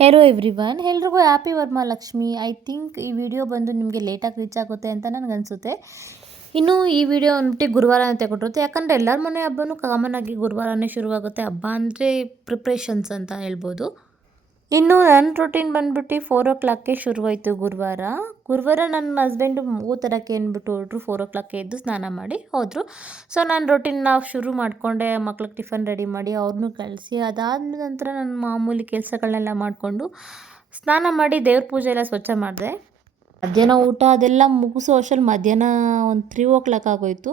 Hello everyone ಎಲ್ರಿಗೂ happy Varamahalakshmi I think ಈ video ಬಂದು ನಿಮಗೆ ಲೇಟಾಗಿ ರೀಚ್ ಆಗುತ್ತೆ ಅಂತ ನನಗನ್ಸುತ್ತೆ ಇನ್ನು ಈ ವಿಡಿಯೋ ಅಂದ್ಬಿಟ್ಟು ಗುರುವಾರ ಅಂತ ಕೊಟ್ಟಿರುತ್ತೆ ಯಾಕಂದರೆ ಎಲ್ಲರ ಮನೆ ಹಬ್ಬನೂ ಕಾಮನ್ ಆಗಿ ಗುರುವಾರನೇ ಶುರುವಾಗುತ್ತೆ. ಹಬ್ಬ ಅಂದರೆ ಪ್ರಿಪ್ರೇಷನ್ಸ್ ಅಂತ ಹೇಳ್ಬೋದು. ಇನ್ನು ನನ್ನ ರೊಟೀನ್ ಬಂದ್ಬಿಟ್ಟು ಫೋರ್ ಓ ಕ್ಲಾಕ್ಗೆ ಶುರುವಾಯಿತು ಗುರುವಾರ. ಗುರುವಾರ ನನ್ನ ಹಸ್ಬೆಂಡು ಮಗು ತರಕ್ಕೆ ಅಂದ್ಬಿಟ್ಟು ಹೊರಟ್ರು ಫೋರ್ ಓ ಕ್ಲಾಕ್ಗೆ ಎದ್ದು ಸ್ನಾನ ಮಾಡಿ ಹೋದರು. ಸೊ ನಾನು ನಾವು ಶುರು ಮಾಡಿಕೊಂಡೆ, ಮಕ್ಳಿಗೆ ಟಿಫನ್ ರೆಡಿ ಮಾಡಿ ಅವ್ರನ್ನೂ ಕಳಿಸಿ ಅದಾದ ನಂತರ ನನ್ನ ಮಾಮೂಲಿ ಕೆಲಸಗಳನ್ನೆಲ್ಲ ಮಾಡಿಕೊಂಡು ಸ್ನಾನ ಮಾಡಿ ದೇವ್ರ ಪೂಜೆ ಎಲ್ಲ ಸ್ವಚ್ಛ ಮಾಡಿದೆ. ಮಧ್ಯಾಹ್ನ ಊಟ ಅದೆಲ್ಲ ಮುಗಿಸೋ ಅಷ್ಟರಲ್ಲಿ ಮಧ್ಯಾಹ್ನ ಒಂದು ತ್ರೀ ಓ ಕ್ಲಾಕ್ ಆಗೋಯ್ತು.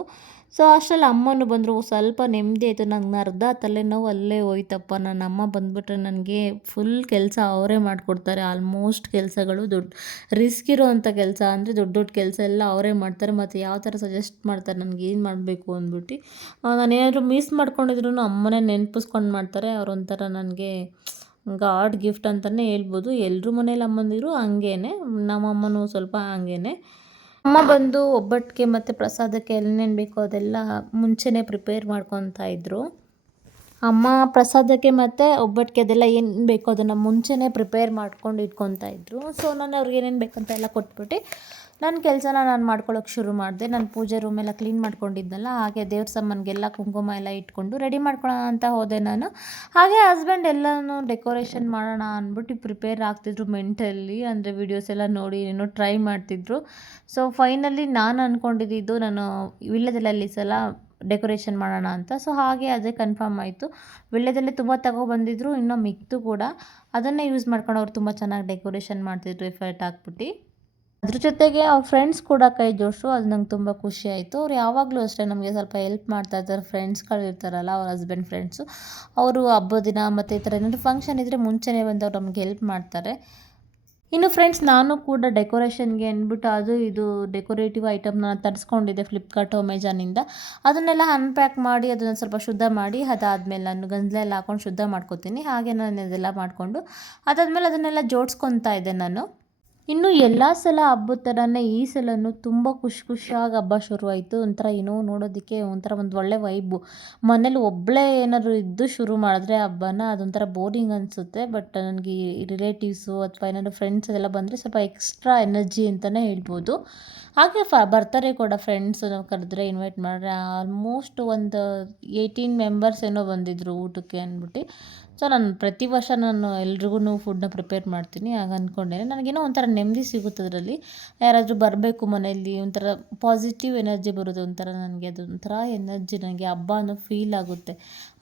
ಸೊ ಅಷ್ಟರಲ್ಲಿ ಅಮ್ಮನು ಬಂದರು ಸ್ವಲ್ಪ ನೆಮ್ಮದಿ ಆಯಿತು ನನಗೆ ಅರ್ಧ ತಲೆನೋವು ಅಲ್ಲೇ ಹೋಯ್ತಪ್ಪ ನನ್ನ ಅಮ್ಮ ಬಂದುಬಿಟ್ರೆ ನನಗೆ ಫುಲ್ ಕೆಲಸ ಅವರೇ ಮಾಡಿಕೊಡ್ತಾರೆ ಆಲ್ಮೋಸ್ಟ್ ಕೆಲಸಗಳು ದೊಡ್ಡ ರಿಸ್ಕ್ ಇರೋವಂಥ ಕೆಲಸ ಅಂದರೆ ದೊಡ್ಡ ದೊಡ್ಡ ಕೆಲಸ ಎಲ್ಲ ಅವರೇ ಮಾಡ್ತಾರೆ, ಮತ್ತು ಯಾವ ಥರ ಸಜೆಸ್ಟ್ ಮಾಡ್ತಾರೆ, ನನಗೆ ಏನು ಮಾಡಬೇಕು ಅಂದ್ಬಿಟ್ಟು ನಾನೇನಾದರೂ ಮಿಸ್ ಮಾಡ್ಕೊಂಡಿದ್ರು ಅಮ್ಮನೇ ನೆನಪಿಸ್ಕೊಂಡು ಮಾಡ್ತಾರೆ, ಅವರೊಂಥರ ನನಗೆ ಗಾಡ್ ಗಿಫ್ಟ್ ಅಂತಲೇ ಹೇಳ್ಬೋದು ಎಲ್ಲರೂ ಮನೇಲಿ ಅಮ್ಮಂದಿರು ಹಂಗೇನೆ ನಮ್ಮಮ್ಮನೂ ಸ್ವಲ್ಪ ಹಂಗೇನೆ ಅಮ್ಮ ಬಂದು ಒಬ್ಬಟ್ಟಿಗೆ ಮತ್ತು ಪ್ರಸಾದಕ್ಕೆ ಏನೇನು ಬೇಕೋ ಅದೆಲ್ಲ ಮುಂಚೆನೇ ಪ್ರಿಪೇರ್ ಮಾಡ್ಕೊತಾ ಇದ್ದರು ಅಮ್ಮ ಪ್ರಸಾದಕ್ಕೆ ಮತ್ತು ಒಬ್ಬಟ್ಟಿಗೆ ಅದೆಲ್ಲ ಏನು ಬೇಕೋ ಅದನ್ನು ಮುಂಚೆನೇ ಪ್ರಿಪೇರ್ ಮಾಡ್ಕೊಂಡು ಇಟ್ಕೊತಾ ಇದ್ದರು ಸೊ ನಾನು ಅವ್ರಿಗೆ ಏನೇನು ಬೇಕಂತ ಎಲ್ಲ ಕೊಟ್ಬಿಟ್ಟು ನನ್ನ ಕೆಲಸನ ನಾನು ಮಾಡ್ಕೊಳ್ಳೋಕೆ ಶುರು ಮಾಡಿದೆ. ನಾನು ಪೂಜೆ ರೂಮೆಲ್ಲ ಕ್ಲೀನ್ ಮಾಡ್ಕೊಂಡಿದ್ದೆನಲ್ಲ ಹಾಗೆ ದೇವ್ರ ಸಾಮಾನಿಗೆಲ್ಲ ಕುಂಕುಮ ಎಲ್ಲ ಇಟ್ಕೊಂಡು ರೆಡಿ ಮಾಡ್ಕೊಳ್ಳೋಣ ಅಂತ ಹೋದೆ ನಾನು. ಹಾಗೆ ಹಸ್ಬೆಂಡ್ ಎಲ್ಲನೂ ಡೆಕೋರೇಷನ್ ಮಾಡೋಣ ಅಂದ್ಬಿಟ್ಟು ಪ್ರಿಪೇರ್ ಆಗ್ತಿದ್ರು ಮೆಂಟಲ್ಲಿ ಅಂದರೆ ವೀಡಿಯೋಸ್ ಎಲ್ಲ ನೋಡಿ ಏನೋ ಟ್ರೈ ಮಾಡ್ತಿದ್ರು. ಸೊ ಫೈನಲಿ ನಾನು ಅಂದ್ಕೊಂಡಿದ್ದು ನಾನು ವಿಲ್ಲದಲ್ಲಿ ಸಲ ಡೆಕೋರೇಷನ್ ಮಾಡೋಣ ಅಂತ. ಸೊ ಹಾಗೆ ಅದೇ ಕನ್ಫರ್ಮ್ ಆಯಿತು. ವಿಳ್ಯದೆಲೆ ತುಂಬ ತಗೊಬಂದಿದ್ರು, ಇನ್ನೂ ಮಿಕ್ತು ಕೂಡ. ಅದನ್ನೇ ಯೂಸ್ ಮಾಡ್ಕೊಂಡು ಅವ್ರು ತುಂಬ ಚೆನ್ನಾಗಿ ಡೆಕೋರೇಷನ್ ಮಾಡ್ತಿದ್ರು ಎಫರ್ಟ್ ಹಾಕ್ಬಿಟ್ಟು ಅದ್ರ ಜೊತೆಗೆ ಅವ್ರ ಫ್ರೆಂಡ್ಸ್ ಕೂಡ ಕೈ ಜೋಡಿಸು, ಅದು ನಂಗೆ ತುಂಬ ಖುಷಿ ಆಯಿತು. ಅವ್ರು ಯಾವಾಗಲೂ ಅಷ್ಟೇ ನಮಗೆ ಸ್ವಲ್ಪ ಹೆಲ್ಪ್ ಮಾಡ್ತಾ ಇರ್ತಾರೆ ಫ್ರೆಂಡ್ಸ್ಗಳು ಇರ್ತಾರಲ್ಲ, ಅವ್ರ ಹಸ್ಬೆಂಡ್ ಫ್ರೆಂಡ್ಸು ಅವರು ಹಬ್ಬದ ದಿನ ಮತ್ತು ಈ ಥರ ಏನಾದರೂ ಫಂಕ್ಷನ್ ಇದ್ದರೆ ಮುಂಚೆನೇ ಬಂದು ಅವ್ರು ನಮ್ಗೆ ಹೆಲ್ಪ್ ಮಾಡ್ತಾರೆ. ಇನ್ನು ಫ್ರೆಂಡ್ಸ್ ನಾನು ಕೂಡ ಡೆಕೋರೇಷನ್ಗೆ ಅಂದ್ಬಿಟ್ಟು ಅದು ಇದು ಡೆಕೋರೇಟಿವ್ ಐಟಮ್ನ ತರಿಸ್ಕೊಂಡಿದ್ದೆ ಫ್ಲಿಪ್ಕಾರ್ಟ್ ಅಮೆಜಾನಿಂದ ಅದನ್ನೆಲ್ಲ ಅನ್ಪ್ಯಾಕ್ ಮಾಡಿ, ಅದನ್ನು ಸ್ವಲ್ಪ ಶುದ್ಧ ಮಾಡಿ, ಅದಾದಮೇಲೆ ನಾನು ಗಂಜಲೆಲ್ಲ ಹಾಕೊಂಡು ಶುದ್ಧ ಮಾಡ್ಕೋತೀನಿ. ಹಾಗೆ ನಾನು ಇದೆಲ್ಲ ಮಾಡಿಕೊಂಡು, ಅದಾದಮೇಲೆ ಅದನ್ನೆಲ್ಲ ಜೋಡಿಸ್ಕೊತಾ ಇದ್ದೆ ನಾನು. ಇನ್ನು ಎಲ್ಲ ಸಲ ಹಬ್ಬದ ಥರನೇ ಈ ಸಲನೂ ತುಂಬ ಖುಷಿ ಖುಷಿಯಾಗಿ ಹಬ್ಬ ಶುರುವಾಯಿತು. ಒಂಥರ ಏನೋ ನೋಡೋದಕ್ಕೆ ಒಂಥರ ಒಂದು ಒಳ್ಳೆ ವೈಬು. ಮನೇಲಿ ಒಬ್ಬಳೇ ಏನಾದರೂ ಇದ್ದು ಶುರು ಮಾಡಿದ್ರೆ ಹಬ್ಬನ ಅದೊಂಥರ ಬೋರಿಂಗ್ ಅನಿಸುತ್ತೆ. ಬಟ್ ನನಗೆ ರಿಲೇಟಿವ್ಸು ಅಥವಾ ಏನಾದರೂ ಫ್ರೆಂಡ್ಸ್ ಅದೆಲ್ಲ ಬಂದರೆ ಸ್ವಲ್ಪ ಎಕ್ಸ್ಟ್ರಾ ಎನರ್ಜಿ ಅಂತಲೇ ಹೇಳ್ಬೋದು. ಹಾಗೆ ಫ, ಬರ್ತಾರೆ ಕೂಡ ಫ್ರೆಂಡ್ಸ್ ನಾವು ಕರೆದ್ರೆ ಇನ್ವೈಟ್ ಮಾಡಿದ್ರೆ ಆಲ್ಮೋಸ್ಟ್ ಒಂದು ಏಯ್ಟೀನ್ ಮೆಂಬರ್ಸ್ ಏನೋ ಬಂದಿದ್ದರು ಊಟಕ್ಕೆ ಅಂದ್ಬಿಟ್ಟು. ಸೊ ನಾನು ಪ್ರತಿ ವರ್ಷ ನಾನು ಎಲ್ರಿಗೂ ಫುಡ್ನ ಪ್ರಿಪೇರ್ ಮಾಡ್ತೀನಿ. ಹಾಗೆ ಅಂದ್ಕೊಂಡೆ ನನಗೇನೋ ಒಂಥರ ನೆಮ್ಮದಿ ಸಿಗುತ್ತೆ ಅದರಲ್ಲಿ. ಯಾರಾದರೂ ಬರಬೇಕು ಮನೆಯಲ್ಲಿ, ಒಂಥರ ಪಾಸಿಟಿವ್ ಎನರ್ಜಿ ಬರುತ್ತೆ. ಒಂಥರ ನನಗೆ ಅದು ಒಂಥರ ಎನರ್ಜಿ ನನಗೆ ಹಬ್ಬ ಅನ್ನೋ ಫೀಲ್ ಆಗುತ್ತೆ.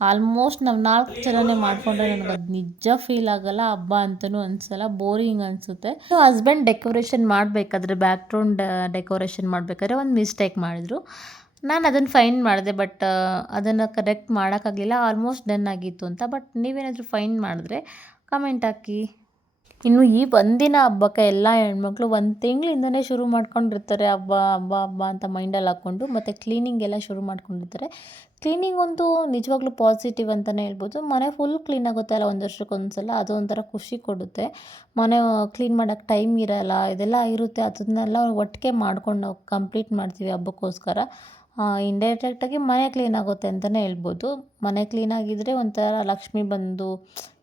ಆಲ್ಮೋಸ್ಟ್ ನಾವು ನಾಲ್ಕು ಜನನೇ ಮಾಡಿಕೊಂಡ್ರೆ ನನಗೆ ಅದು ನಿಜ ಫೀಲ್ ಆಗೋಲ್ಲ. ಹಬ್ಬ ಅಂತಲೂ ಅನಿಸಲ್ಲ. ಬೋರಿಂಗ್ ಅನಿಸುತ್ತೆ. ಹಸ್ಬೆಂಡ್ ಡೆಕೋರೇಷನ್ ಮಾಡಬೇಕಾದ್ರೆ ಬ್ಯಾಕ್ಗ್ರೌಂಡ್ ಡೆಕೋರೇಷನ್ ಮಾಡಬೇಕಾದ್ರೆ ಒಂದು ಮಿಸ್ಟೇಕ್ ಮಾಡಿದ್ರು. ನಾನು ಅದನ್ನು ಫೈಂಡ್ ಮಾಡಿದೆ, ಬಟ್ ಅದನ್ನು ಕರೆಕ್ಟ್ ಮಾಡೋಕ್ಕಾಗಲಿಲ್ಲ. ಆಲ್ಮೋಸ್ಟ್ ಡನ್ ಆಗಿತ್ತು ಅಂತ. ಬಟ್ ನೀವೇನಾದರೂ ಫೈನ್ ಮಾಡಿದ್ರೆ ಕಮೆಂಟ್ ಹಾಕಿ. ಇನ್ನು ಈ ಒಂದಿನ ಹಬ್ಬಕ್ಕೆ ಎಲ್ಲ ಹೆಣ್ಮಕ್ಳು ಒಂದು ತಿಂಗಳಿಂದನೇ ಶುರು ಮಾಡ್ಕೊಂಡಿರ್ತಾರೆ. ಹಬ್ಬ ಹಬ್ಬ ಹಬ್ಬ ಅಂತ ಮೈಂಡಲ್ಲಿ ಹಾಕ್ಕೊಂಡು, ಮತ್ತು ಕ್ಲೀನಿಂಗ್ ಎಲ್ಲ ಶುರು ಮಾಡ್ಕೊಂಡಿರ್ತಾರೆ. ಕ್ಲೀನಿಂಗ್ ಒಂದು ನಿಜವಾಗ್ಲೂ ಪಾಸಿಟಿವ್ ಅಂತಲೇ ಹೇಳ್ಬೋದು. ಮನೆ ಫುಲ್ ಕ್ಲೀನ್ ಆಗುತ್ತೆ ಅಲ್ಲ ಒಂದು ವರ್ಷಕ್ಕೊಂದ್ಸಲ, ಅದು ಒಂಥರ ಖುಷಿ ಕೊಡುತ್ತೆ. ಮನೆ ಕ್ಲೀನ್ ಮಾಡೋಕ್ಕೆ ಟೈಮ್ ಇರೋಲ್ಲ, ಇದೆಲ್ಲ ಇರುತ್ತೆ, ಅದನ್ನೆಲ್ಲ ಒಟ್ಟಿಗೆ ಮಾಡ್ಕೊಂಡು ಕಂಪ್ಲೀಟ್ ಮಾಡ್ತೀವಿ ಹಬ್ಬಕ್ಕೋಸ್ಕರ. ಇಂಡೈರೆಕ್ಟಾಗಿ ಮನೆ ಕ್ಲೀನ್ ಆಗುತ್ತೆ ಅಂತಲೇ ಹೇಳ್ಬೋದು. ಮನೆ ಕ್ಲೀನ್ ಕ್ಲೀನಾಗಿದ್ದರೆ ಒಂಥರ ಲಕ್ಷ್ಮಿ ಬಂದು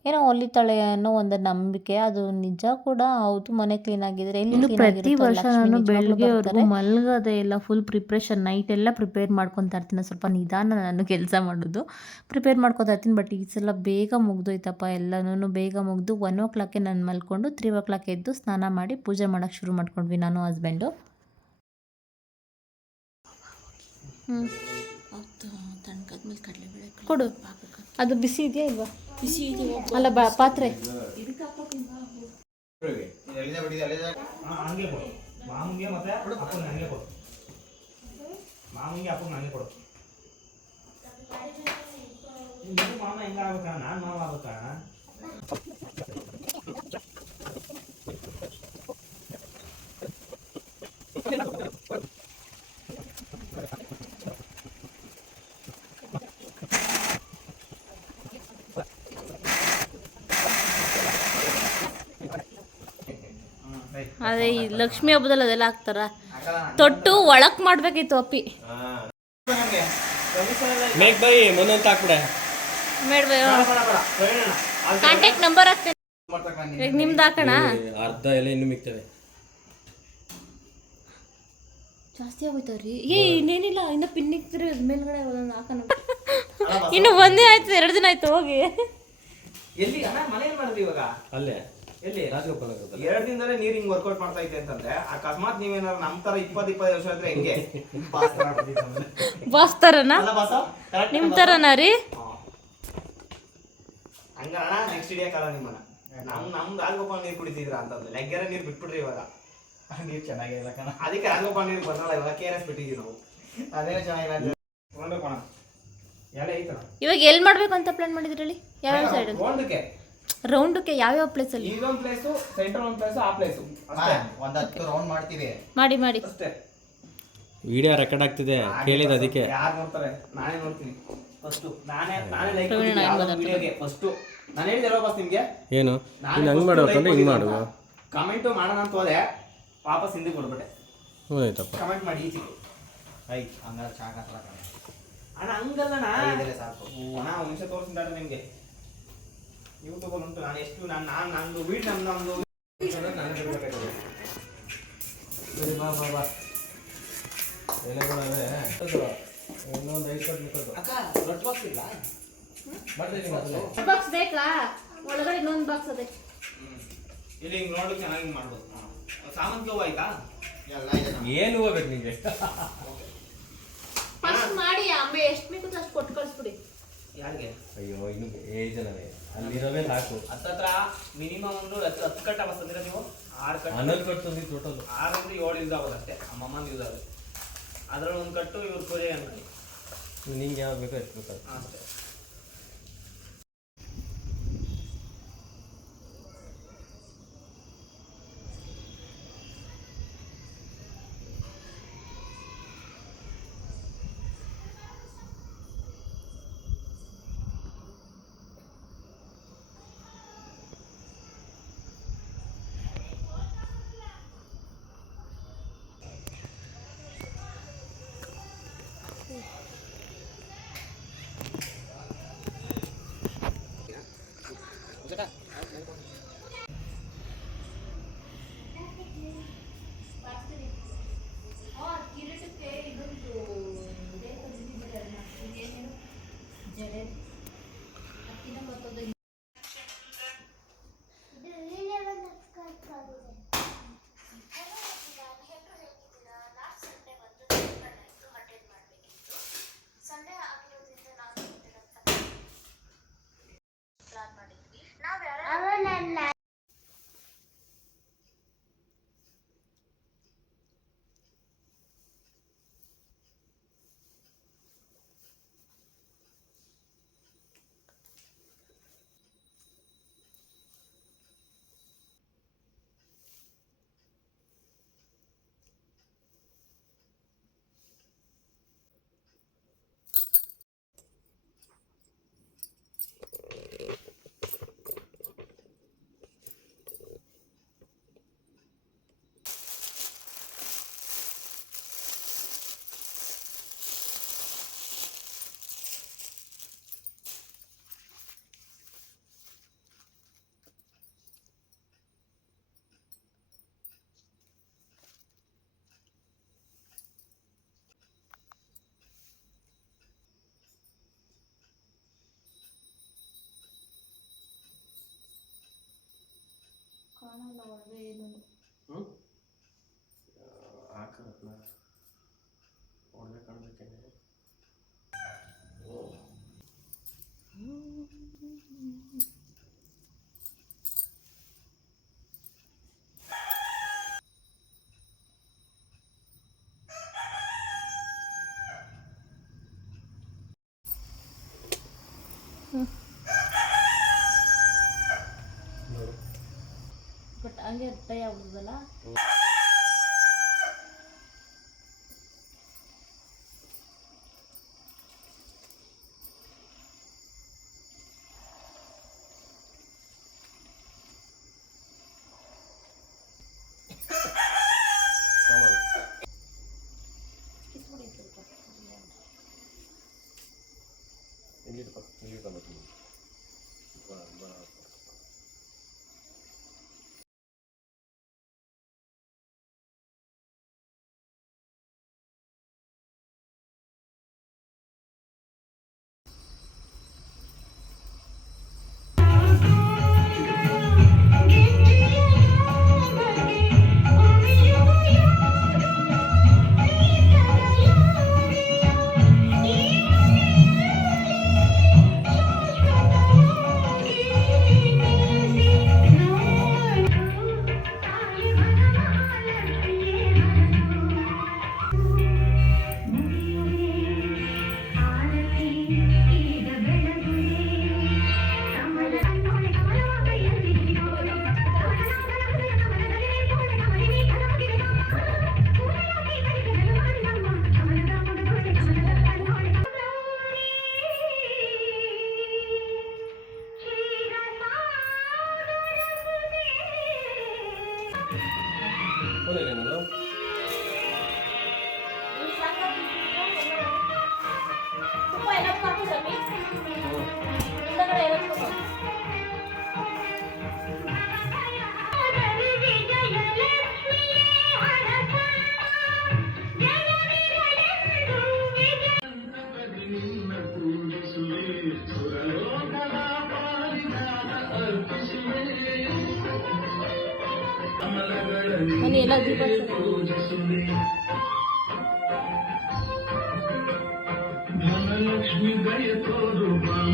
ಏನೋ ಒಲಿತಾಳೆ ಅನ್ನೋ ಒಂದು ನಂಬಿಕೆ ಅದು ನಿಜ ಕೂಡ ಹೌದು ಮನೆ ಕ್ಲೀನಾಗಿದ್ದರೆ ಇನ್ನು ಪ್ರತಿ ವರ್ಷ ನಾನು ಬೆಳಗ್ಗೆವರೆಗೂ ಮಲಗದೆ ಎಲ್ಲ ಫುಲ್ ಪ್ರಿಪ್ರೇಷನ್ ನೈಟ್ ಎಲ್ಲ ಪ್ರಿಪೇರ್ ಮಾಡ್ಕೊತಾ ಇರ್ತೀನಿ. ಸ್ವಲ್ಪ ನಿಧಾನ ನಾನು ಕೆಲಸ ಮಾಡೋದು. ಪ್ರಿಪೇರ್ ಮಾಡ್ಕೊತಾ ಇರ್ತೀನಿ ಬಟ್ ಈ ಸಲ ಬೇಗ ಮುಗ್ದೋಯ್ತಪ್ಪ ಎಲ್ಲನೂ ಬೇಗ ಮುಗಿದು ಒನ್ ಓ ಕ್ಲಾಕ್ಗೆ ನಾನು ಮಲ್ಕೊಂಡು ತ್ರೀ ಓ ಕ್ಲಾಕ್ ಎದ್ದು ಸ್ನಾನ ಮಾಡಿ ಪೂಜೆ ಮಾಡೋಕ್ಕೆ ಶುರು ಮಾಡ್ಕೊಂಡ್ವಿ ನಾನು ಹಸ್ಬೆಂಡು ಹ್ಞೂ ಕೊಡು. ಅದು ಬಿಸಿ ಇದೆಯಾ ಇಲ್ವಾ? ಬಿಸಿ ಅಲ್ಲ ಬಾ ಪಾತ್ರೆ. ಮಾಮ ಹೆಂಗ ನಾನು ಮಾವ ಆಗ್ಬೇಕಾ ಅದೇ ಈ ಲಕ್ಷ್ಮಿ ಹಬ್ಬದಲ್ಲಿ ಅದೆಲ್ಲ ಹಾಕ್ತಾರ. ತೊಟ್ಟು ಒಳಕ್ ಮಾಡ್ಬೇಕಿತ್ತು ಅಪ್ಪಿ. ಮೇಕ್ ಬೈ ಮುಂದಂತ ಹಾಕ್ಬಿಡೆ. ಮೇಡ್ಬೇ ಕಾಂಟ್ಯಾಕ್ಟ್ ನಂಬರ್ ಹಾಕ್ತೇನೆ. ಈಗ ನಿಮ್ದು ಹಾಕೋಣ. ಅರ್ಧ ಎಲ್ಲ ಇನ್ನು ಮಿಗ್ತವೆ ಜಾಸ್ತಿ ಆಗೋಯ್ತವ್ರಿ ಏ ಇನ್ನೇನಿಲ್ಲ ಇನ್ನು ಪಿನ್ ಇಕ್ತಿರಿ ಮೇಲ್ಗಡೆ ಒಂದೊಂದು ಹಾಕೋಣ. ಇನ್ನು ಒಂದೇ ಆಯ್ತು ಎರಡು ದಿನ ಆಯ್ತು ಹೋಗಿ. ಎಲ್ಲಿ ಅಣ್ಣ ಮನೆ ಏನು ಮಾಡಿದ್ರಿ ಇವಾಗ? ಅಲ್ಲೇ. ಎಲ್ಲಿ? ರಾಜಗೋಪಾಲ ಗೊತ್ತಲ್ಲ ಎರಡ್ ದಿನದಲ್ಲೇ ನೀರ್ ಹಿಂಗ್ ವರ್ಕೌಟ್ ಮಾಡ್ತಾ ಐತೆ ಅಂತಂದ್ರೆ ಅಕಸ್ಮಾತ್ ನೀವೇನಾದ್ರು ನಮ್ ತರ ಇಪ್ಪತ್ ಇಪ್ಪತ್ತು ವರ್ಷ ಆದ್ರೆ ಹೆಂಗೆ. ಬಾಸ್ ಥರನಾ ಅಲ್ಲ ಬಾಸ ನಿಮ್ಮ ಅಲ್ಲ ಥರನಾ ರೀ. ಹಂಗಣ್ಣ ನೆಕ್ಸ್ಟ್ ಕಾಲ ನಿಮ್ಮನ್ನ. ನಮ್ ನಮ್ ರಾಜಗೋಪಾಲ್ ನೀರ್ ಕುಡಿತಿದ್ರ ಅಂತಂದ್ರೆ ಲೆಗ್ಗೆರೆ ನೀರ್ ಬಿಟ್ಬಿಡ್ರಿ ಇವಾಗ. ನೀರ್ ಚೆನ್ನಾಗಿಲ್ಲ ಕಣ. ಅದಕ್ಕೆ ರಾಜಗೋಪಾಲ್ ನೀರ್ ಬರಲ್ಲ ಇವಾಗ ಕೆ ಆರ್ ಎಸ್ ಬಿಟ್ಟಿದೀವಿ ನಾವು. ಅದೇನೋ ಚೆನ್ನಾಗಿಲ್ಲ ಅಂತ. ತಗೊಂಡು ಕೊಣ. ಎಲೆ ಐತಣ ಇವಾಗ ಎಲ್ಲಿ ಮಾಡ್ಬೇಕು ಅಂತ ಪ್ಲಾನ್ ಮಾಡಿದ್ರಲ್ಲಿ? ಯಾವ್ಯಾವ ಸೈಡ್ ರೌಂಡಕ್ಕೆ ಯಾವ್ಯಾವ ಪ್ಲೇಸಲ್ಲಿ ಒಂದು ಪ್ಲೇಸು ಸೆಂಟರ್ ಒಂದು ಪ್ಲೇಸ್ ಆ ಪ್ಲೇಸು ಅಷ್ಟೇ. ಒಂದ್ ಹತ್ತು ರೌಂಡ್ ಮಾಡ್ತೀವಿ. ಮಾಡಿ ಮಾಡಿ. ಅಷ್ಟೇ. ವಿಡಿಯೋ ರೆಕಾರ್ಡ್ ಆಗ್ತಿದೆ ಕೇಳಿದ ಅದಕ್ಕೆ. ಯಾರು ನೋಡ್ತಾರೆ? ನಾನೇ ನೋಡ್ತೀನಿ. ಫಸ್ಟ್ ನಾನೇ ನಾನೇ ಲೈಕ್ ಪ್ರವೀಣ ನಾನ್ ಮಾತಾಡ್ತೀನಿ. ವಿಡಿಯೋಗೆ ಫಸ್ಟ್ ನಾನು ಹೇಳಿದೆ ಬಾಸ್ ನಿಮಗೆ? ಏನು? ನೀನು ಹಂಗೆ ಮಾಡ್ಬೇಕಂದ್ರೆ ಹಿಂಗೆ ಮಾಡು. ಕಮೆಂಟ್ ಮಾಡೋಣ ಅಂತ ಹೋದೆ. ವಾಪಸ್ ಹಿಂದೆ ಕೊಡ್ಬಿಟ್ಟೆ ಹ್ಞೂ ಆಯ್ತಪ್ಪ ಕಮೆಂಟ್ ಮಾಡಿ ಈಚೆ ಐ ಹಂಗಾರೆ ಚಾಕ್ ಹತ್ರ ಅಣ್ಣ ಹಂಗಲ್ಲಣ್ಣ ಸಾಕು. ಓ, ಅಣ್ಣ ಒಂದು ನಿಮಿಷ ತೋರಿಸ್ತಾಡ ನಿಮ್ಗೆ. ಯೂಟ್ಯೂಬಲ್ಲಿ ಉಂಟು ನಾನು ಎಷ್ಟು ನಾನು ನಾನು ನಂದು ವೀಡ್ ನಮ್ಮ ನಮ್ದು ಸರಿ ಬಾ ಬಾ ಬಾ. ಎಲೆಗಳವೆ. ಇನ್ನೊಂದು ಐದು ಕಟ್ ಮುಟ್ಟದು ಅಕ್ಕ ರೊಟ್ಟಿ ಬಾಕ್ಸ್ ಇಲ್ಲ? ಬರ್ತೀನಿ ಮೊದಲೇ. ಬಾಕ್ಸ್ ಬೇಕಾ? ಒಳಗಡೆ ಇನ್ನೊಂದು ಬಾಕ್ಸ್ ಅದೇ. ಇಲ್ಲಿ ಹಿಂಗೆ ನೋಡು ಚೆನ್ನಾಗಿ ಮಾಡ್ಬೋದು. ಸಾಮಂತಿಗೆ ಹೂವು ಆಯ್ತಾ? ಏನು ಹೋಗ್ಬೇಕು ನಿಮ್ಗೆ ಫಸ್ಟ್ ಮಾಡಿ ಅಂಬೆ ಎಷ್ಟು ಬೇಕು ಅಷ್ಟು ಕೊಟ್ಟು ಕಳಿಸ್ಬಿಡಿ. ಯಾರಿಗೆ? ಅಯ್ಯೋ ಇನ್ನು ಏಳು ಜನವೇ. ಅಲ್ಲಿರೋವೇ ಸಾಕು. ಹತ್ತತ್ರ ಮಿನಿಮಮ್ ಒಂದು ಹತ್ತು ಹತ್ತು ಕಟ್ಟ ಬರ್ತಂದ್ರೆ ನೀವು ಆರು ಕಟ್ ಹನ್ನೊಂದು ಕಟ್ ತಂದಿದ್ದು ಟೋಟಲ್ ಆರರಿಂದ ಏಳು ಯೂಸ್ ಆಗೋದು ಅಷ್ಟೇ ಅಮ್ಮಮ್ಮನ ಯೂಸ್ ಆಗುತ್ತೆ. ಅದ್ರಲ್ಲಿ ಒಂದು ಕಟ್ಟು ಇವ್ರ ಪೂಜೆ ಯಾವಾಗ ನಿಂಗೆ ಯಾವ್ದು ಬೇಕೋ ಎಷ್ಟು ಬೇಕಾದ್ರೆ ಅಷ್ಟೇ ಕಾಣಲ್ಲ ಒಳಗೆ ಏನು ಹಾಕರತ್ನ ಒಳ್ಳೆ ಬಟ್ ಹಂಗೆ ಮನೆ ಎಲ್ಲ ದೀಪ ಬಾರಮ್ಮ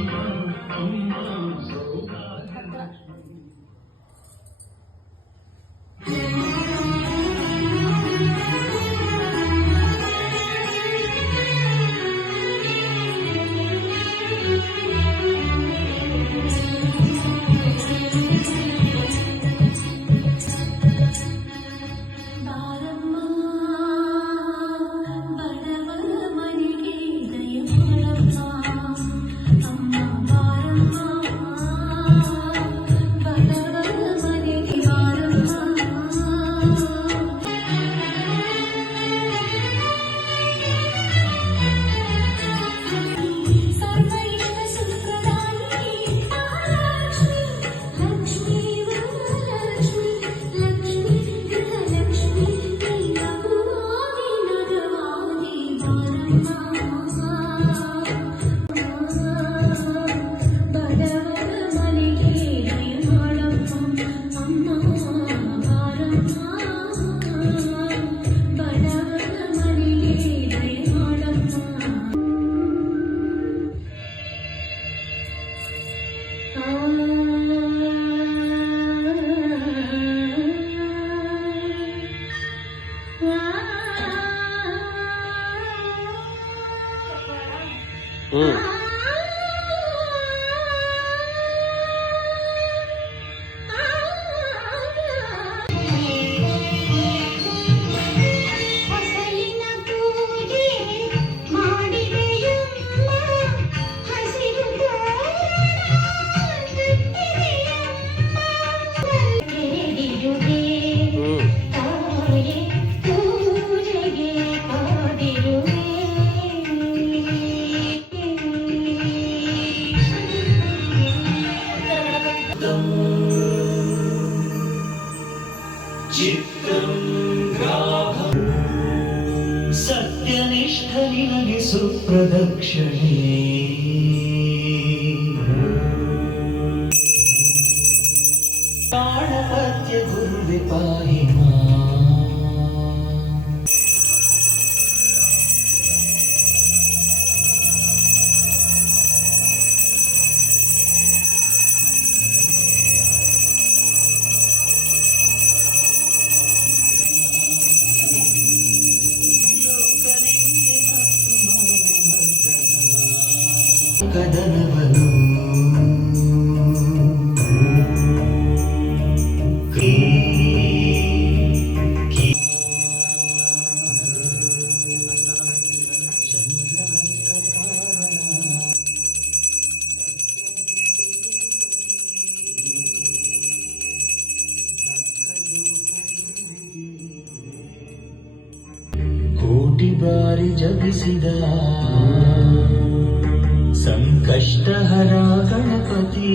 ಸಂಕಷ್ಟಹರ ಗಣಪತಿ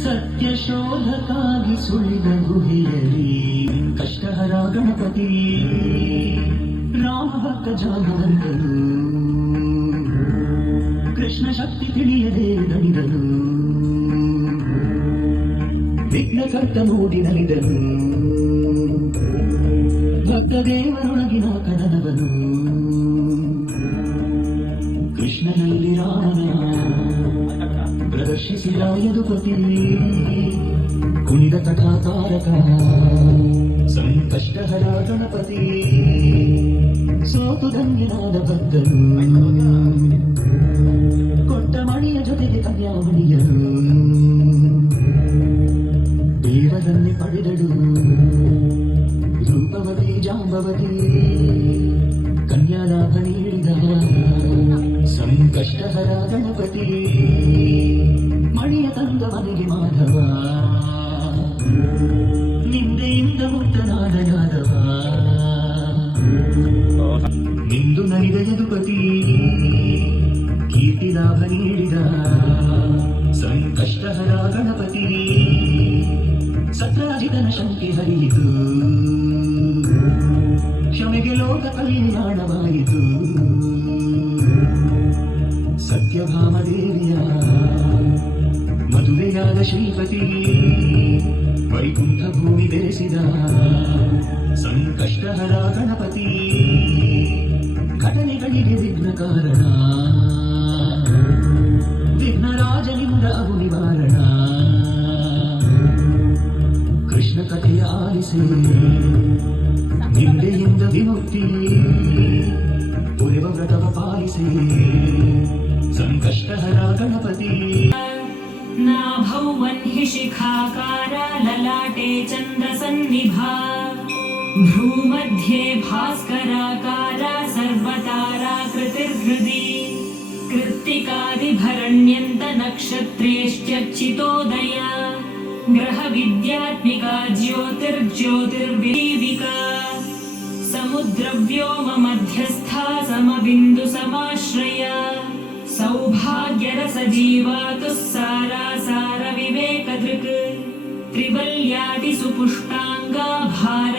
ಸತ್ಯ ಶೋಧಕ್ಕಾಗಿ ಸುಳಿದ ಗುಹಿಯಲಿ ಕಷ್ಟಹರ ಗಣಪತಿ ರಾಮ ಭಕ್ತ ಜಾಗವಂತನು ಕೃಷ್ಣ ಶಕ್ತಿ ತಿಳಿಯದೆ ವಿಘ್ನ ವಿಘ್ನಕರ್ತ ಮೂಡಿ ನಲಿದನು ಭಕ್ತ ದೇವರೊಳಗಿನ ಸಂಕಷ್ಟಹರ ಗಣಪತಿ ಸೋತು ಧನ್ಯನಾದ ಭಕ್ತನು ಕೊಟ್ಟ ಮಣಿಯ ಜೊತೆಗೆ ಕನ್ಯಾಮಣಿಯರು ದೇವರನ್ನೇ ಪಡೆದಳು. ರೂಪವತಿ ಜಾಂಬವತಿ. ಕನ್ಯಾಲಾಭ ನೀಡಿದ ಸಂಕಷ್ಟಹರ ಗಣಪತಿ ತಂದ ಮನೆಗೆ ಮಾಧವ. ನಾದಯಾದವ ನಿಂದು ನರಿದ ಯದುಪತಿ ಕೀರ್ತಿ ಲಾಭ ನೀಡಿದ ಸಂಕಷ್ಟಹರ ಗಣಪತಿ, ಸತ್ರಾಜಿತನ ಶಂಕೆ ಹರಿಯಿತು. ಕ್ಷಮೆಗೆ ಲೋಕ ಕಲ್ಯಾಣವಾಯಿತು ಸತ್ಯಭಾಮ ದೇವಿಯ ಮದುವೆಯಾದ ಶ್ರೀಪತಿ ವೈಕುಂಠ ಭೂಮಿ ಬೆರೆಸಿದ ಸಂಕಷ್ಟಹರ ಗಣಪತಿ ಘಟನೆಗಳಿಗೆ ವಿಘ್ನ ಕಾರಣ भ्रूमध्ये भास्कराकारा सर्वताराकृतिर्हृदि कृत्तिकादिभरण्यन्तनक्षत्रेश्चर्चितोदया ग्रहविद्यात्मिका ज्योतिर्ज्योतिर्विदीविका समुद्रव्योममध्यस्था समबिन्दुसमाश्रया सौभाग्यरसजीवातुः सारा सारविवेकदृक् त्रिवल्यादिसुपुष्टाङ्गा भारती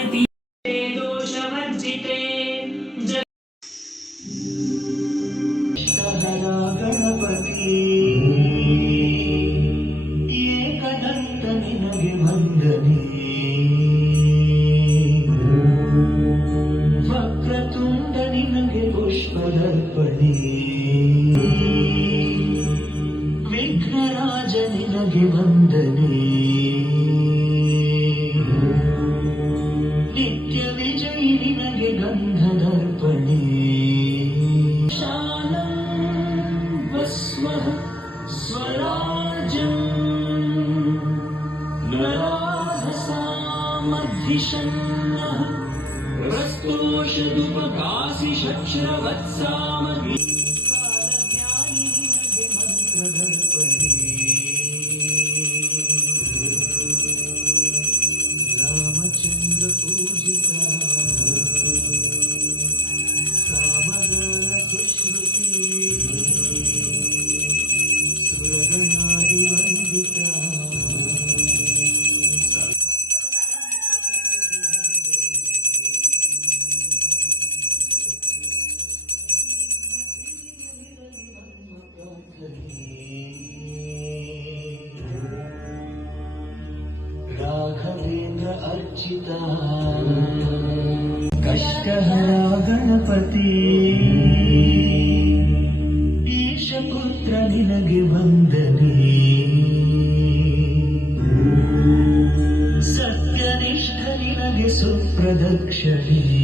सुप्रदक्षिणे।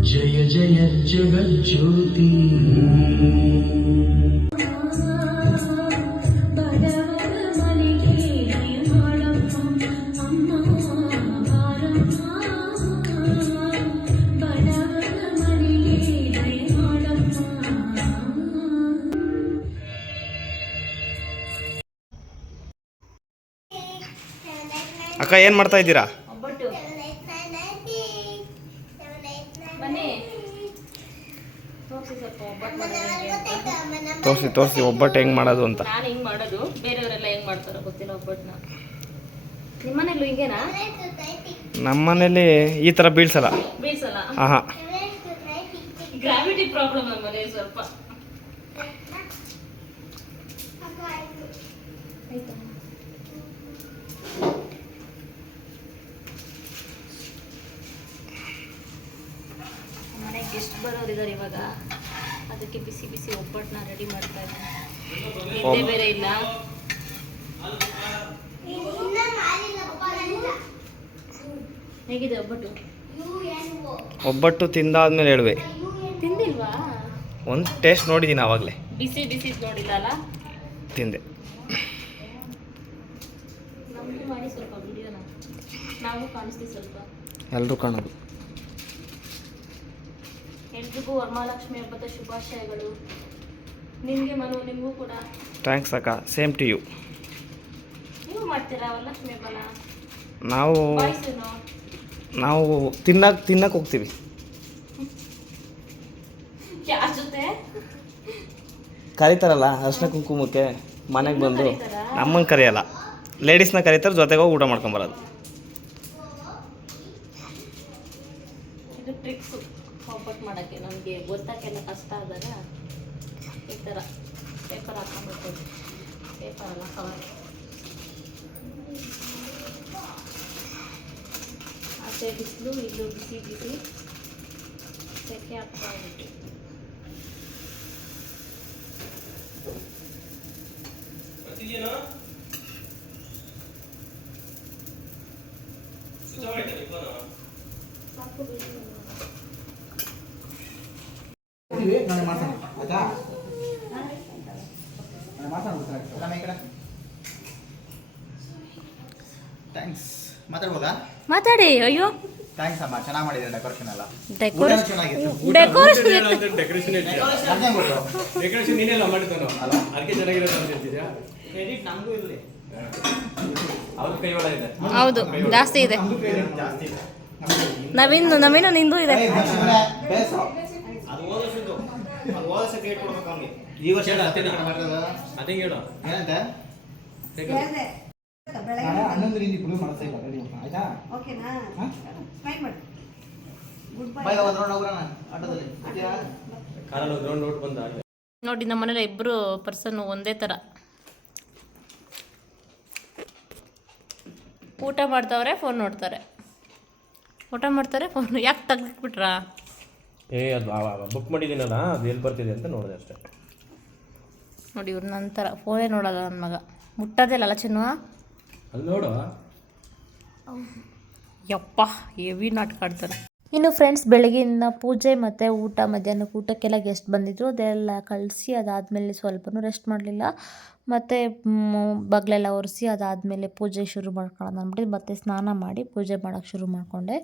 जय जय जगज्योति। ಅಕ್ಕ ಏನು ಮಾಡ್ತಾ ಇದ್ದೀರಾ? ತೋರ್ಸಿ ತೋರ್ಸಿ ಒಬ್ಬಟ್ಟು ಹೆಂಗ್ ಮಾಡೋದು ಅಂತ. ನಾನು ಹಿಂಗೆ ಮಾಡೋದು? ಬೇರೆಯವರೆಲ್ಲ ಹೆಂಗೆ ಮಾಡ್ತಾರೋ ಗೊತ್ತಿಲ್ಲ ಒಬ್ಬಟ್ಟನ್ನ. ನಿಮ್ಮನೇಲೂ ಹಿಂಗೇನಾ? ನಮ್ಮ ಈ ಥರ ಬೀಳ್ಸಲ್ಲ. ಬೀಳ್ಸಲ್ಲ. ಗ್ರಾವಿಟಿ ಪ್ರಾಬ್ಲಮ್ ನಮ್ಮನೆ ಸ್ವಲ್ಪ. ಆಯ್ತಾ? ಬರೋರು ಬರೋರಿದ್ದಾರೆ ಇವಾಗ. ಅದಕ್ಕೆ ಬಿಸಿ ಬಿಸಿ ಒಬ್ಬಟ್ಟನ್ನ ರೆಡಿ ಮಾಡ್ತಾ ಇದ್ದೀನಿ. ಬೇರೆ ಇಲ್ಲ. ಹೇಗಿದೆ ಒಬ್ಬಟ್ಟು? ಒಬ್ಬಟ್ಟು ತಿಂದಾದ್ಮೇಲೆ ಹೇಳುವೆ. ತಿಂದಿಲ್ವಾ? ಒಂದು ಟೇಸ್ಟ್ ನೋಡಿದ್ದೀನಿ ಆವಾಗಲೇ. ಬಿಸಿ ಬಿಸಿ ನೋಡಿಲ್ಲ ಅಲ್ಲ? ತಿಂದೆ. ನಾವು ಕಾಣಿಸ್ತೀವಿ ಸ್ವಲ್ಪ. ಎಲ್ಲರೂ ಕಾಣೋದು. ಎಲ್ರಿಗೂ ವರಮಹಾಲಕ್ಷ್ಮಿ ಹಬ್ಬದ ಶುಭಾಶಯಗಳು. ನಿಮಗೆ ಮನು ನಿಮಗೂ ಕೂಡ. ಥ್ಯಾಂಕ್ಸ್ ಅಕ್ಕ. ಸೇಮ್ ಟು ಯು ನೀವು ಮಾಡ್ತೀರಾ ವರಲಕ್ಷ್ಮಿ ಹಬ್ಬನ? ನಾವು ನಾವು ತಿನ್ನಕ್ಕೆ ತಿನ್ನಕ್ಕೆ ಹೋಗ್ತೀವಿ. ಯಾರ ಜೊತೆ? ಕರೀತಾರಲ್ಲ ಅರ್ಶಿನ ಕುಂಕುಮಕ್ಕೆ ಮನೆಗೆ ಬಂದು? ನಮ್ಮನ್ನು ಕರೆಯಲ್ಲ. ಲೇಡೀಸ್ನ ಕರೀತಾರೆ ಜೊತೆಗೆ ಹೋಗಿ ಊಟ ಮಾಡ್ಕೊಂಬರೋದು ಇದು ಟ್ರಿಕ್ಸು ಒಬ್ಬಟ್ಟು ಮಾಡೋಕ್ಕೆ ನನಗೆ ಗೊತ್ತಾಕೆಲ್ಲ ಕಷ್ಟ ಆದಾಗ ಈ ಥರ ಪೇಪರ್ ಹಾಕೊಂಡ್ಬಿಟ್ಟು ಪೇಪರ್ ಅಲ್ಲ ಕವರ್. ಆಚೆ ಬಿಸಿಲು, ಇಲ್ಲೂ ಬಿಸಿ ಬಿಸಿ. ಸೆಕೆ ಆಗ್ತಾ ಉಂಟು ಸಾಕು ನಾನು ಮಾಡ್ತಾನೆ. ಆಯ್ತಾ? ನಾನು ಮಾತಾಡ್ಬಿಡ್ತಾರೆ ಈ ಕಡೆ. ಥ್ಯಾಂಕ್ಸ್ ಮಾತಾಡ್ಬೋದಾ? ಮಾತಾಡಿ ಅಯ್ಯೋ. ಥ್ಯಾಂಕ್ಸ್ ಅಮ್ಮ ಚೆನ್ನಾಗಿ ಮಾಡಿದ್ರೆ ಡೆಕೋರೇಷನ್ ಎಲ್ಲ? ಡೆಕೋರೇಷನ್ ಊಟನೂ ಚೆನ್ನಾಗಿತ್ತು ಡೆಕೋರೇಷನ್ ಡೆಕೋರೇಷನ್ ಅದ್ನೇ ಕೊಟ್ಟು ಡೆಕೋರೇಷನ್ ನೀನೆಲ್ಲ ಮಾಡಿದ್ದಾನು. ಅಲ್ಲ. ಅದಕ್ಕೆ ಚೆನ್ನಾಗಿರೋದು ಅಂತ ಹೇಳ್ತಿದ್ಯಾ? ಕ್ರೆಡಿಟ್ ನಮಗೂ ಇರಲಿ. ಅವ್ರ ಕೈ ಇದೆ. ಹೌದು ಜಾಸ್ತಿ ಇದೆ. ನವೀನ್ ನವೀನು ನಿಂದು ಇದೆ ಏಯ್, ಶಿವನೇ, ಬೇಸು. ಅದು ಹೋದ ವರ್ಷದ್ದು ಅದು ಹೋದ ವರ್ಷ ಕ್ರಿಯೇಟ್ ಕೊಡ್ಬೇಕು ಅವ್ನಿಗೆ. ಈ ವರ್ಷ ಹೇಳು, ಹತ್ತಿರ. ಮಾಡಿರೋದು ಅದೇ ಹೇಳು. ಏನಂತೆ? ನಾಳೆ ಹನ್ನೊಂದು. ರೀತಿ ಪುಳಿ ಮಾಡಿಸ್ತಾ ಇಲ್ಲ ರೆಡಿ ಆಯ್ತಾ? ಓಕೆನಾ? ಹಾ? ಸ್ಮೈಲ್ ಮಾಡಿ. ಗುಡ್ ಬೈ ಬಾಯ್ ಒಂದು ರೌಂಡ್ ಹೋಗ್ರಣ ಆಟೋದಲ್ಲಿ. ಓಕೆಯಾ? ಕಾರಲ್ಲಿ ಗ್ರೌಂಡ್ ಔಟ್ ಬಂದ ಹಾಗೆ. ನೋಡಿ ನಮ್ಮ ಮನೇಲಿ ಇಬ್ರು ಪರ್ಸನ್ ಒಂದೇ ತರ. ಊಟ ಮಾಡ್ತಾವ್ರೆ ಫೋನ್ ನೋಡ್ತಾರೆ. ಊಟ ಮಾಡ್ತಾರೆ ಫೋನ್ ಯಾಕೆ ತೆಗ್ದಿಟ್ಬಿಟ್ರಾ ಏ ಅದು ಬುಕ್ ಮಾಡಿದ್ದೀನಲ್ಲ ಅದು ಎಲ್ಲಿ ಬರ್ತಿದೆ ಅಂತ ನೋಡಿದೆ ಅಷ್ಟೇ. ನೋಡಿ ಇವ್ರ ನಂತರ ಫೋನೇ ನೋಡಲ್ಲ ನನ್ನ ಮಗ. ಮುಟ್ಟೋದೇ ಇಲ್ಲ ಚಿನ್ನು? ಅಲ್ಲಿ ನೋಡು. ಯಪ್ಪ ಹೆವಿ ನಾಟಕ ಆಡ್ತಾರೆ ಇನ್ನು ಫ್ರೆಂಡ್ಸ್ ಬೆಳಗಿನ ಪೂಜೆ ಮತ್ತು ಊಟ ಮಧ್ಯಾಹ್ನಕ್ಕೆ ಊಟಕ್ಕೆಲ್ಲ ಗೆಸ್ಟ್ ಬಂದಿದ್ದರು ಅದೆಲ್ಲ ಕಳಿಸಿ ಅದಾದಮೇಲೆ ಸ್ವಲ್ಪನೂ ರೆಸ್ಟ್ ಮಾಡಲಿಲ್ಲ. ಮತ್ತು ಬಗ್ಲೆಲ್ಲ ಒರೆಸಿ ಅದಾದಮೇಲೆ ಪೂಜೆ ಶುರು ಮಾಡ್ಕೊಳ್ಳೋಣ ಅಂದ್ಬಿಟ್ಟು ಮತ್ತೆ ಸ್ನಾನ ಮಾಡಿ ಪೂಜೆ ಮಾಡೋಕ್ಕೆ ಶುರು ಮಾಡಿಕೊಂಡೆ.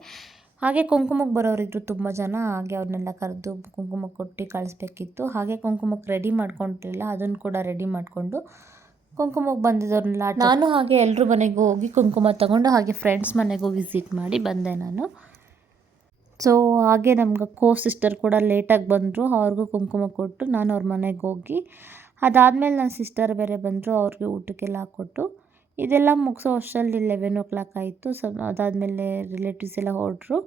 ಹಾಗೆ ಕುಂಕುಮಕ್ಕೆ ಬರೋರಿದ್ರು ತುಂಬ ಜನ, ಹಾಗೆ ಅವ್ರನ್ನೆಲ್ಲ ಕರೆದು ಕುಂಕುಮ ಕೊಟ್ಟು ಕಳಿಸ್ಬೇಕಿತ್ತು. ಹಾಗೆ ಕುಂಕುಮಕ್ಕೆ ರೆಡಿ ಮಾಡ್ಕೊಂಡಿರಲಿಲ್ಲ, ಅದನ್ನು ಕೂಡ ರೆಡಿ ಮಾಡಿಕೊಂಡು ಕುಂಕುಮಕ್ಕೆ ಬಂದಿದ್ದವ್ರನ್ನೆಲ್ಲ ನಾನು ಹಾಗೆ ಎಲ್ಲರೂ ಮನೆಗೂ ಹೋಗಿ ಕುಂಕುಮ ತಗೊಂಡು ಹಾಗೆ ಫ್ರೆಂಡ್ಸ್ ಮನೆಗೂ ವಿಸಿಟ್ ಮಾಡಿ ಬಂದೆ ನಾನು. ಸೊ ಹಾಗೆ ನಮ್ಗೆ ಕೋ ಸಿಸ್ಟರ್ ಕೂಡ ಲೇಟಾಗಿ ಬಂದರು, ಅವ್ರಿಗೂ ಕುಂಕುಮ ಕೊಟ್ಟು ನಾನು ಅವ್ರ ಮನೆಗೆ ಹೋಗಿ, ಅದಾದಮೇಲೆ ನನ್ನ ಸಿಸ್ಟರ್ ಬೇರೆ ಬಂದರು, ಅವ್ರಿಗೆ ಊಟಕ್ಕೆಲ್ಲ ಹಾಕ್ಕೊಟ್ಟು ಇದೆಲ್ಲ ಮುಗಿಸೋ ಅಷ್ಟರಲ್ಲಿ ಲೆವೆನ್ ಓ ಕ್ಲಾಕ್ ಆಯಿತು. ಸೊ ಅದಾದಮೇಲೆ ರಿಲೇಟಿವ್ಸ್ ಎಲ್ಲ ಹೊರಟ್ರು.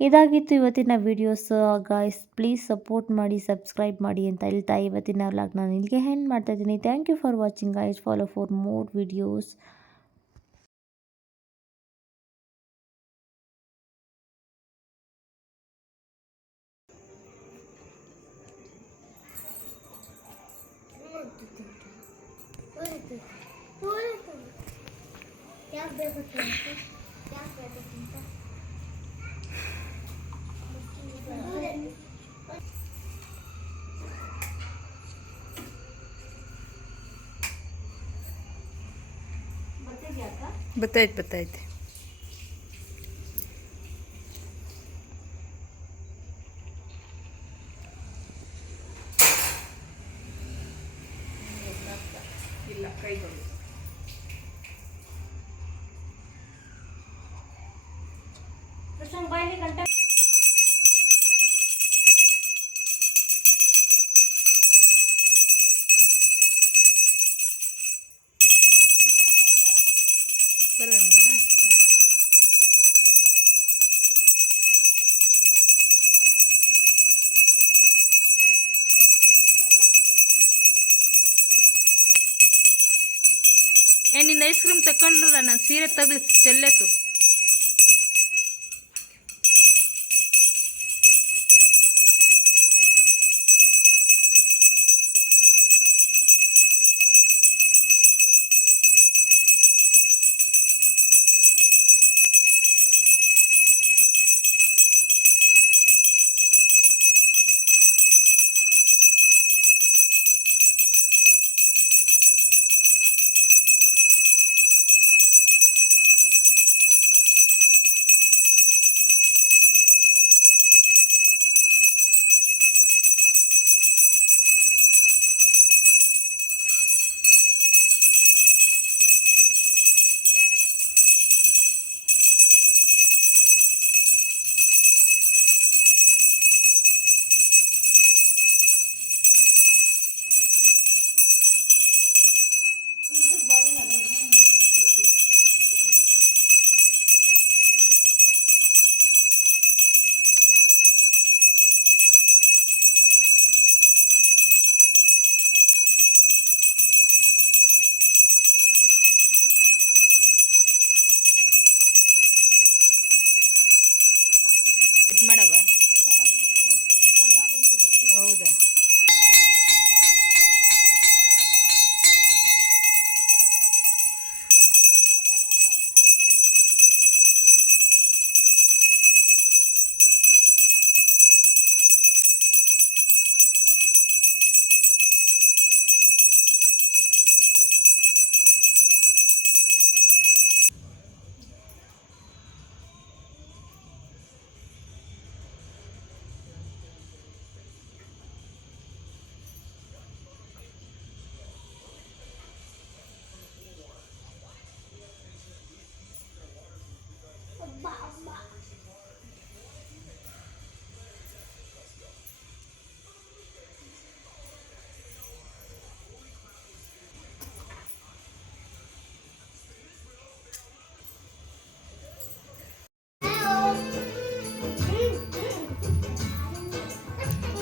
ಇದಾಗಿತ್ತು ಇವತ್ತಿನ ವೀಡಿಯೋಸ್ ಗಾಯ್ಸ್ ಪ್ಲೀಸ್ ಸಪೋರ್ಟ್ ಮಾಡಿ ಸಬ್ಸ್ಕ್ರೈಬ್ ಮಾಡಿ ಅಂತ ಹೇಳ್ತಾ ಇವತ್ತಿನ ವ್ಲಾಗ್ ನಾನು ಇಲ್ಲಿಗೆ ಹೆಂಡ್ ಮಾಡ್ತಾಯಿದ್ದೀನಿ thank you for watching guys follow for more videos ಬತ್ತೈತೆ ಬತ್ತೈತೆ. ತಗೊಂಡ್ಲಲ್ಲ ನಾನು ಸೀರೆ ತಗ್ಲಿ ಚೆಲ್ಲೆತು.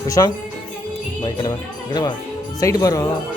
ಕುಶಾಂಕ್ ಬಾ ಈ ಕಡೆ ಬಾ ಈ